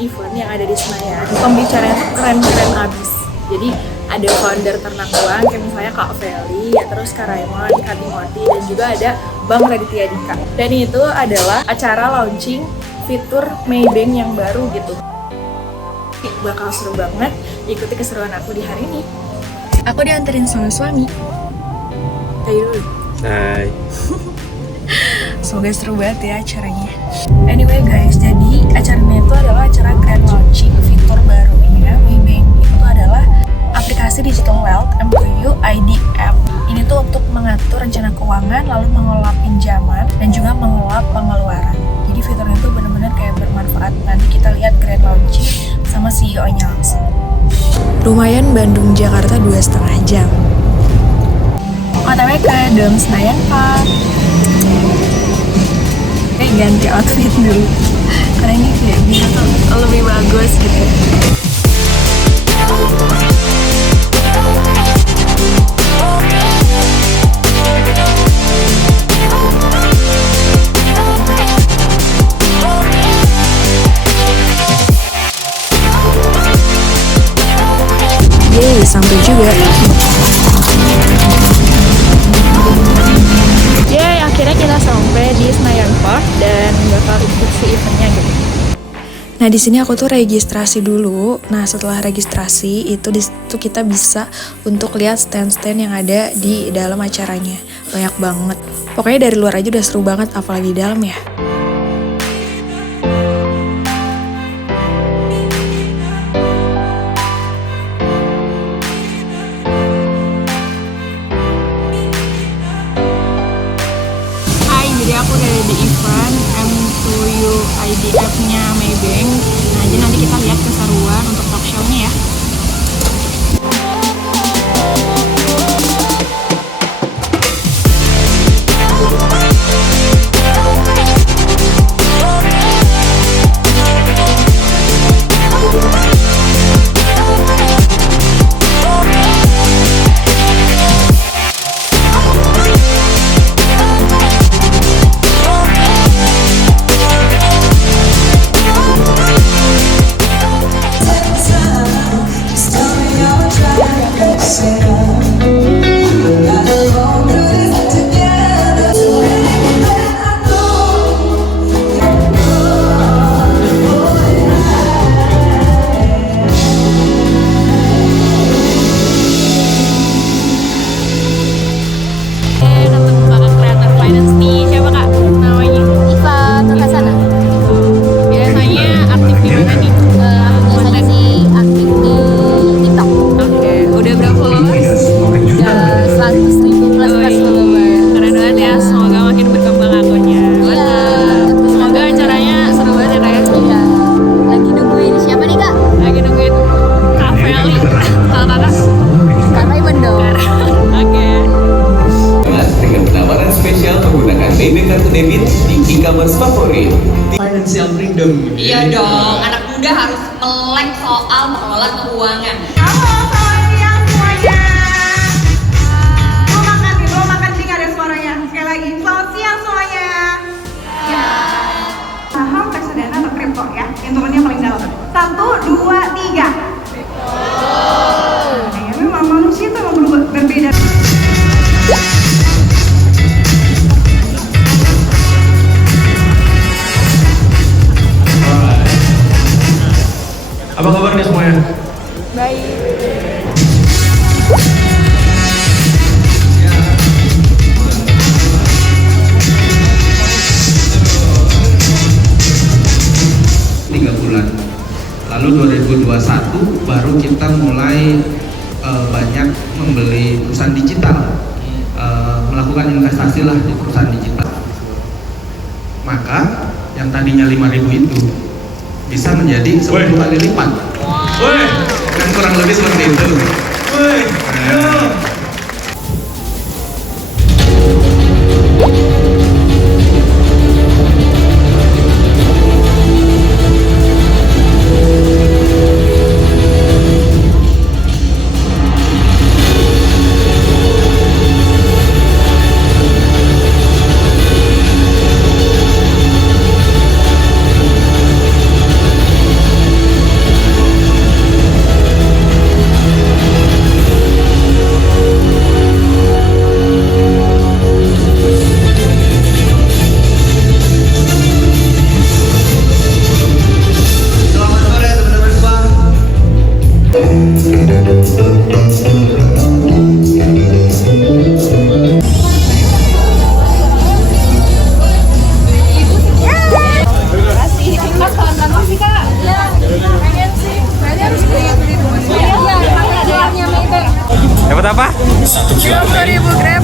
event yang ada di Senayan. Pembicaranya tuh keren-keren abis. Jadi ada founder Ternak Uang, kayak misalnya Kak Feli, ya terus Kak Raymond, Kak Timothy, dan juga ada Bang Raditya Dika. Dan itu adalah acara launching fitur Maybank yang baru gitu. Bakal seru banget, ikuti keseruan aku di hari ini. Aku dianterin sama suami. Kayak dulu. Hai. Semoga seru banget ya acaranya. Anyway guys, jadi acaranya itu adalah acara grand launching fitur barunya Maybank. Itu adalah aplikasi digital wealth MQU ID app. Ini tuh untuk mengatur rencana keuangan, lalu mengelola pinjaman, dan juga mengelola pengeluaran. Jadi fiturnya itu benar-benar kayak bermanfaat. Nanti kita lihat grand launching sama CEO-nya langsung. Lumayan Bandung Jakarta 2,5 jam. OTW ke Dom Senayan Park. Kayak ganti outfit dulu karena ini kayak bisa tuh lebih bagus gitu. Yeay, sampai juga. Yeay, akhirnya kita sampai di Senayan Park dan bakal ikut si eventnya gitu. Nah di sini aku tuh registrasi dulu. Nah setelah registrasi itu di situ kita bisa untuk lihat stand-stand yang ada di dalam acaranya. Banyak banget. Pokoknya dari luar aja udah seru banget, apalagi di dalam ya. Jadi aku udah di event M2U IDF-nya Maybank. Nah, jadi nanti kita lihat keseruan untuk talk show-nya ya. debit di e-commerce favorit. Financial freedom. Iya dong, anak muda harus melek soal mengelola keuangan. Halo, selamat siang semuanya. Belum makan sih, nggak ada suaranya. Sekali lagi, selamat siang semuanya. Ya. Saham, reksadana atau kripto ya, instrumennya paling dalam. 1, 2, 3. Ya, memang manusia itu memang berbeda. Apa kabarnya semuanya? Baik. Bulan. Lalu 2021 baru kita mulai banyak membeli perusahaan digital, melakukan investasi lah di perusahaan digital. Maka yang tadinya 5.000 itu bisa menjadi 10 kali lipat. Kan kurang lebih seperti itu. Dapat apa? 20.000 Grab.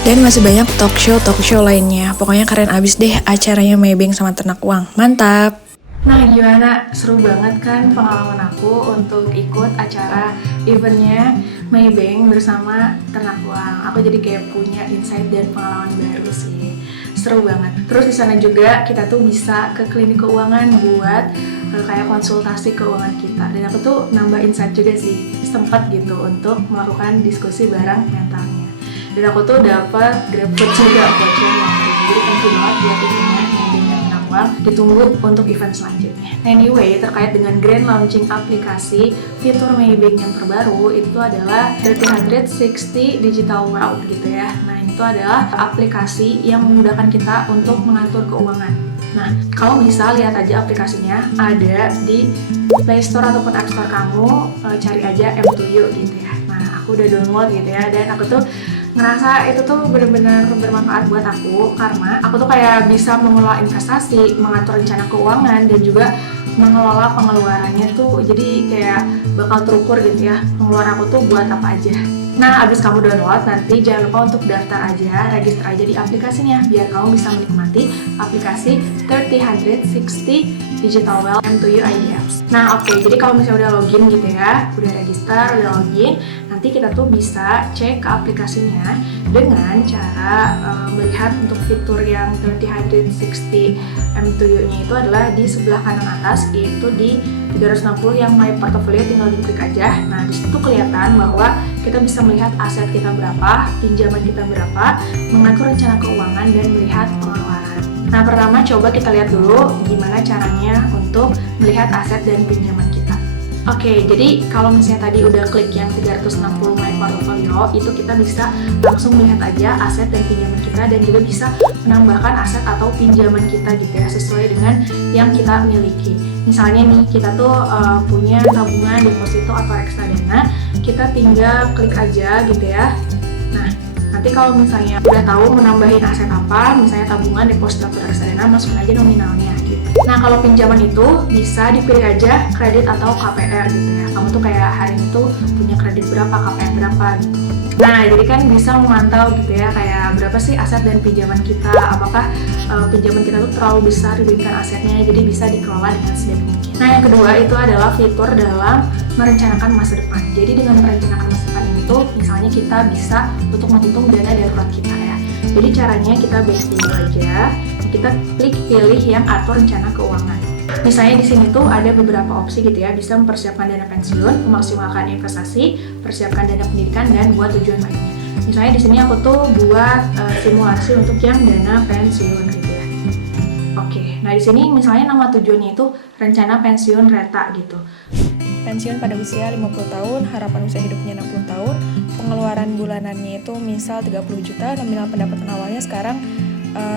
Dan masih banyak talk show lainnya. Pokoknya keren abis deh acaranya Maybank sama Ternak Uang. Mantap! Nah gimana? Seru banget kan pengalaman aku untuk ikut acara eventnya Maybank bersama Ternak Uang. Aku jadi kayak punya insight dan pengalaman baru sih. Seru banget. Terus di sana juga kita tuh bisa ke klinik keuangan buat kayak konsultasi keuangan kita. Dan aku tuh nambah insight juga sih, sempat gitu untuk melakukan diskusi bareng mentalnya. Dan aku tuh dapat GrabFood juga vouchernya. Jadi thank you banget buat eventnya Maybank dan Ternak Uang. Ditunggu untuk event selanjutnya. Anyway, terkait dengan grand launching aplikasi fitur Maybank yang terbaru itu adalah 360 Digital Wealth gitu ya. Nah itu adalah aplikasi yang memudahkan kita untuk mengatur keuangan. Nah, kalau bisa lihat aja aplikasinya ada di Play Store ataupun App Store kamu, cari aja M2U gitu ya. Nah, aku udah download gitu ya, dan aku tuh ngerasa itu tuh benar-benar bermanfaat buat aku karena aku tuh kayak bisa mengelola investasi, mengatur rencana keuangan, dan juga mengelola pengeluarannya tuh jadi kayak bakal terukur gitu ya, pengeluaran aku tuh buat apa aja. Nah, abis kamu download, nanti jangan lupa untuk daftar aja, register aja di aplikasinya biar kamu bisa menikmati aplikasi 360 Digital Wealth M2U ID Apps. Nah, oke, jadi kalau misalnya udah login gitu ya, udah register, udah login, nanti kita tuh bisa cek ke aplikasinya dengan cara melihat untuk fitur yang 360 M2U-nya itu adalah di sebelah kanan atas, yaitu di 360 yang My Portfolio, tinggal diklik aja. Nah, di situ kelihatan bahwa kita bisa melihat aset kita berapa, pinjaman kita berapa, mengatur rencana keuangan, dan melihat pengeluaran. Nah, pertama coba kita lihat dulu gimana caranya untuk melihat aset dan pinjaman kita. Oke, jadi kalau misalnya tadi udah klik yang 360 My Portfolio, itu kita bisa langsung melihat aja aset dan pinjaman kita, dan juga bisa menambahkan aset atau pinjaman kita gitu ya, sesuai dengan yang kita miliki. Misalnya nih, kita tuh punya tabungan, deposito, atau reksadana, kita tinggal klik aja gitu ya. Nah, nanti kalau misalnya udah tahu menambahin aset apa, misalnya tabungan, deposito, atau reksadana, masukin aja nominalnya gitu. Nah, kalau pinjaman itu bisa dipilih aja kredit atau KPR gitu ya. Kamu tuh kayak hari ini tuh punya kredit berapa, KPR berapa gitu. Nah, jadi kan bisa memantau gitu ya, kayak berapa sih aset dan pinjaman kita, apakah pinjaman kita tuh terlalu besar dibandingkan asetnya, jadi bisa dikelola dengan sebaik mungkin. Nah, yang kedua itu adalah fitur dalam merencanakan masa depan. Jadi dengan merencanakan masa depan ini tuh, misalnya kita bisa untuk menghitung dana darurat kita ya. Jadi caranya kita back dulu aja, kita klik pilih yang atur rencana keuangan. Misalnya di sini tuh ada beberapa opsi gitu ya, bisa mempersiapkan dana pensiun, memaksimalkan investasi, persiapkan dana pendidikan, dan buat tujuan lainnya. Misalnya di sini aku tuh buat simulasi untuk yang dana pensiun gitu ya. Oke, nah di sini misalnya nama tujuannya itu rencana pensiun reta gitu. Pensiun pada usia 50 tahun, harapan usia hidupnya 60 tahun, pengeluaran bulanannya itu misal 30 juta, nominal pendapatan awalnya sekarang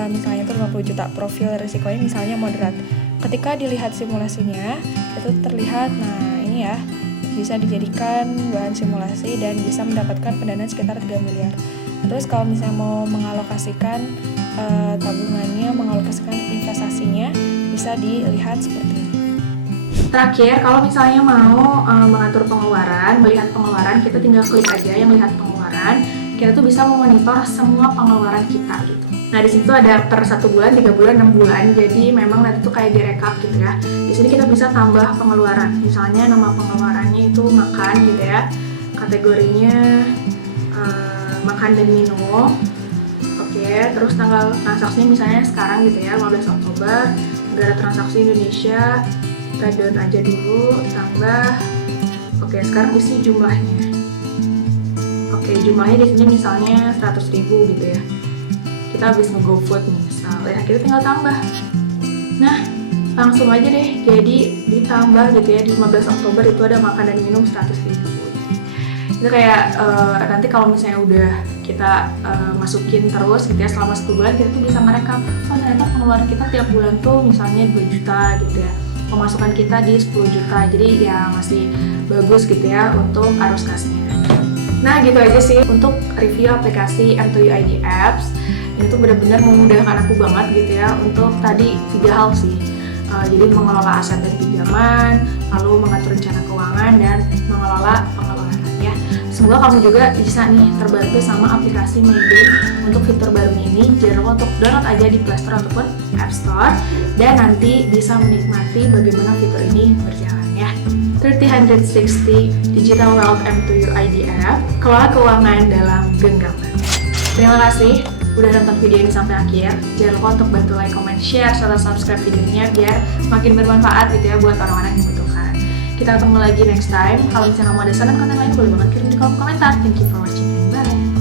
misalnya itu 50 juta, profil risikonya misalnya moderat. Ketika dilihat simulasinya, itu terlihat, nah ini ya, bisa dijadikan bahan simulasi dan bisa mendapatkan pendanaan sekitar 3 miliar. Terus kalau misalnya mau mengalokasikan tabungannya, mengalokasikan investasinya, bisa dilihat seperti ini. Terakhir, kalau misalnya mau mengatur pengeluaran, melihat pengeluaran, kita tinggal klik aja yang melihat pengeluaran. Kita tuh bisa memonitor semua pengeluaran kita gitu. Nah, di situ ada per 1 bulan, 3 bulan, 6 bulan. Jadi memang nanti tuh kayak direkap gitu ya. Di sini kita bisa tambah pengeluaran. Misalnya nama pengeluarannya itu makan gitu ya. Kategorinya makan dan minum. Oke, terus tanggal transaksinya misalnya sekarang gitu ya, 15 Oktober. Negara transaksi Indonesia. Kita down aja dulu, tambah. Oke, sekarang isi jumlahnya. Oke, jumlahnya di sini misalnya 100.000 gitu ya. Kita habis nge-GoFood nih, misal ya, kita tinggal tambah. Nah, langsung aja deh, jadi ditambah gitu ya, di 15 Oktober itu ada makan dan minum 100.000. Itu kayak nanti kalau misalnya udah kita masukin terus gitu ya, selama 1 bulan kita tuh bisa merekap, oh ternyata pengeluaran kita tiap bulan tuh misalnya 2 juta gitu ya, pemasukan kita di 10 juta, jadi ya masih bagus gitu ya untuk arus kasnya. Nah gitu aja sih untuk review aplikasi M2U ID Apps. Ini tuh benar-benar memudahkan aku banget gitu ya untuk tadi 3 hal sih. Jadi mengelola aset dan pinjaman, lalu mengatur rencana keuangan, dan mengelola pengeluaran ya. Semoga kamu juga bisa nih terbantu sama aplikasi Maybank untuk fitur barunya ini. Jangan lupa untuk download aja di Play Store ataupun App Store, dan nanti bisa menikmati bagaimana fitur ini berjalan ya. 360 Digital Wealth M2U IDF, kelola keuangan dalam genggaman. Terima kasih udah nonton video ini sampai akhir. Jangan lupa untuk bantu like, comment, share, serta subscribe videonya biar makin bermanfaat gitu ya buat orang-orang yang membutuhkan. Kita ketemu lagi next time. Kalau misalnya kamu ada saran konten lain, boleh banget kirim di kolom komentar. Thank you for watching. Bye.